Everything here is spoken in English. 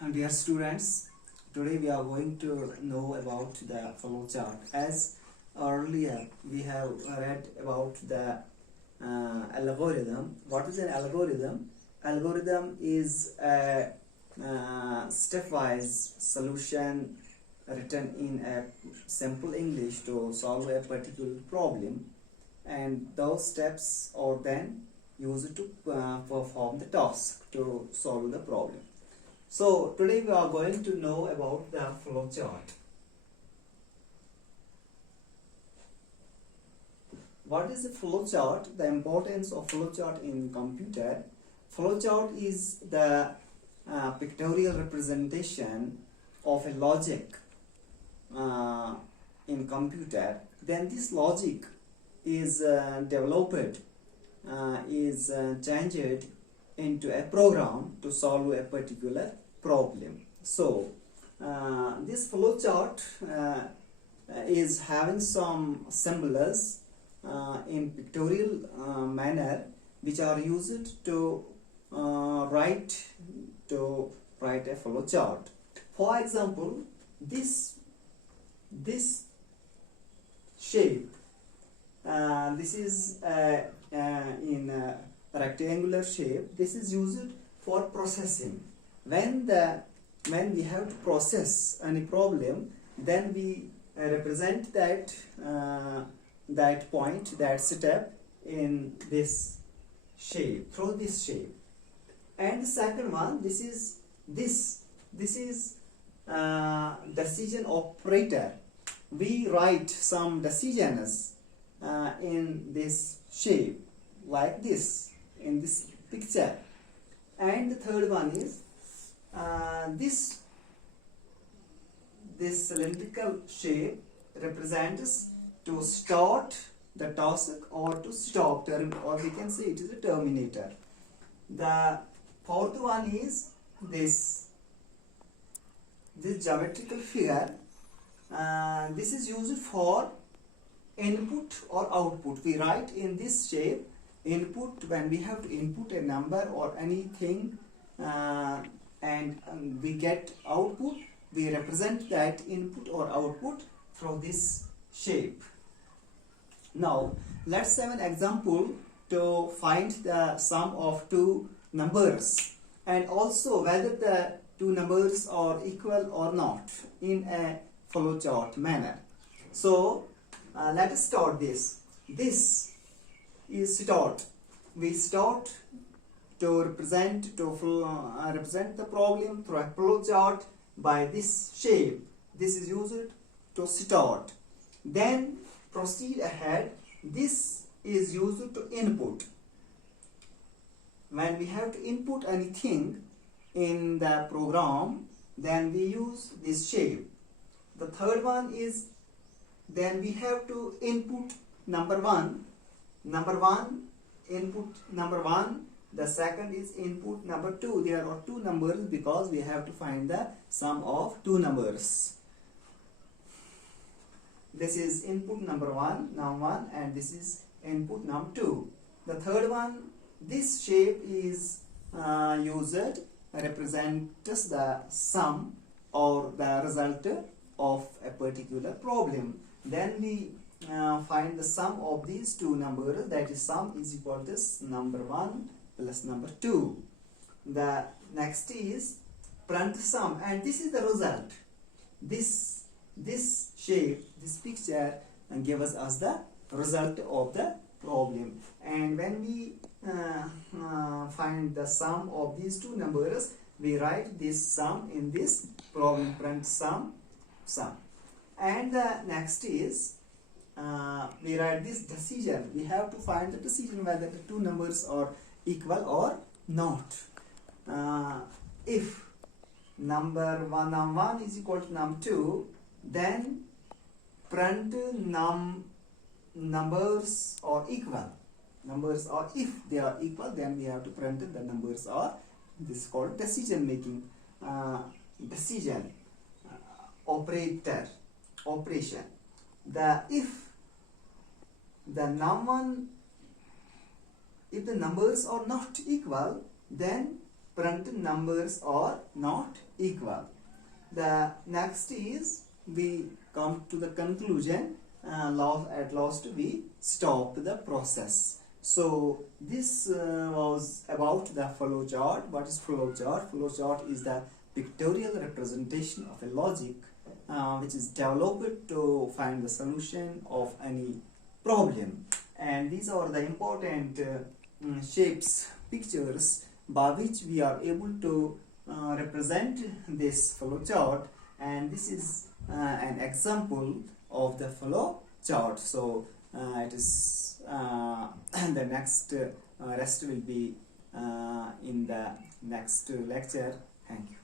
Dear students, today we are going to know about the flow chart. As earlier we have read about the algorithm. What is an algorithm? Algorithm is a stepwise solution written in a simple English to solve a particular problem, and those steps are then used to perform the task to solve the problem. So today we are going to know about the flow chart. What is the flow chart? The importance of flow chart in computer. Flow chart is the pictorial representation of a logic in computer. Then this logic is developed, changed into a program to solve a particular problem. So this flow chart is having some symbols in pictorial manner, which are used to write a flow chart. For example, this shape, this is in a rectangular shape. This is used for processing. When we have to process any problem, then we represent that point, that step in this shape, through this shape. And the second one, this is decision operator. We write some decisions in this shape, like this, in this picture. And the third one is this cylindrical shape represents to start the task or to stop, or we can say it is a terminator. The fourth one is this geometrical figure. This is used for input or output. We write in this shape input when we have to input a number or anything, and we get output. We represent that input or output through this shape. Now let's have an example to find the sum of two numbers, and also whether the two numbers are equal or not in a flowchart manner. So let us start this. This is start. We start to represent the problem through a flowchart by this shape. This is used to start. Then proceed ahead. This is used to input. When we have to input anything in the program, then we use this shape. The third one is, then we have to input number one, input number one. The second is input number two. There are two numbers because we have to find the sum of two numbers. This is input number one, num1, and this is input num2. The third one, this shape is used, represents the sum or the result of a particular problem. Then we find the sum of these two numbers, that is sum is equal to number 1 plus number 2. The next is print sum, and this is the result. This shape, this picture gives us the result of the problem. And when we find the sum of these two numbers, we write this sum in this problem, print sum. And the next is we write this decision. We have to find the decision whether the two numbers are equal or not. If num1 is equal to num2, then print numbers are equal. If they are equal, then we have to print the numbers are. This is called decision making, decision operation. If the numbers are not equal, then different numbers are not equal. The next is we come to the conclusion. At last we stop the process. So this was about the flow chart. What is flow chart? Flow chart is the pictorial representation of a logic which is developed to find the solution of any problem. And these are the important shapes, pictures by which we are able to represent this flow chart, and this is an example of the flow chart. So it is the next rest will be in the next lecture. Thank you.